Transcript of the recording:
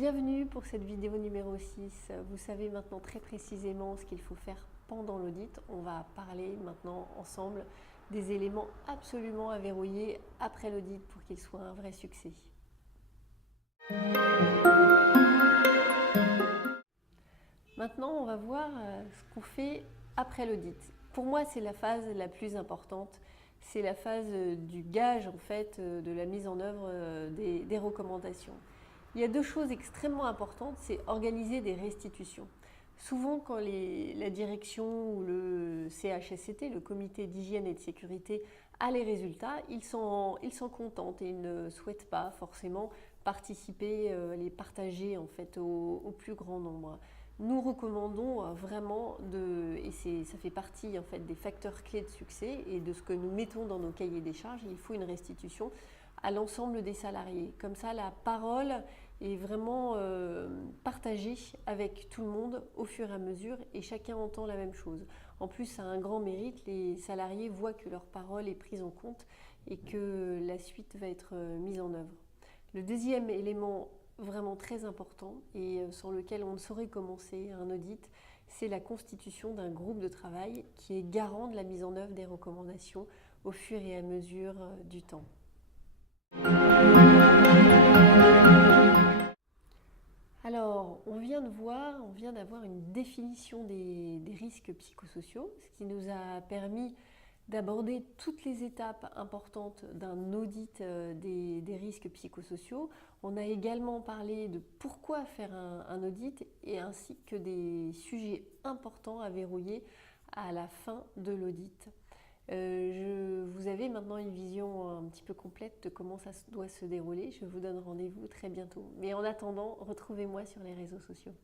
Bienvenue pour cette vidéo numéro 6. Vous savez maintenant très précisément ce qu'il faut faire pendant l'audit. On va parler maintenant ensemble des éléments absolument à verrouiller après l'audit pour qu'il soit un vrai succès. Maintenant, on va voir ce qu'on fait après l'audit. Pour moi, c'est la phase la plus importante. C'est la phase du gage en fait, de la mise en œuvre des recommandations. Il y a deux choses extrêmement importantes, c'est organiser des restitutions. Souvent, quand la direction ou le CHSCT, le comité d'hygiène et de sécurité, a les résultats, ils s'en contentent et ils ne souhaitent pas forcément participer, les partager en fait au plus grand nombre. Nous recommandons vraiment et ça fait partie en fait des facteurs clés de succès et de ce que nous mettons dans nos cahiers des charges, il faut une restitution à l'ensemble des salariés. Comme ça, la parole est vraiment partagée avec tout le monde au fur et à mesure et chacun entend la même chose. En plus, ça a un grand mérite, les salariés voient que leur parole est prise en compte et que la suite va être mise en œuvre. Le deuxième élément vraiment très important et sans lequel on ne saurait commencer un audit, c'est la constitution d'un groupe de travail qui est garant de la mise en œuvre des recommandations au fur et à mesure du temps. Alors, on vient d'avoir une définition des risques psychosociaux, ce qui nous a permis d'aborder toutes les étapes importantes d'un audit des risques psychosociaux. On a également parlé de pourquoi faire un audit et ainsi que des sujets importants à verrouiller à la fin de l'audit. Vous avez maintenant une vision un petit peu complète de comment ça doit se dérouler. Je vous donne rendez-vous très bientôt. Mais en attendant, retrouvez-moi sur les réseaux sociaux.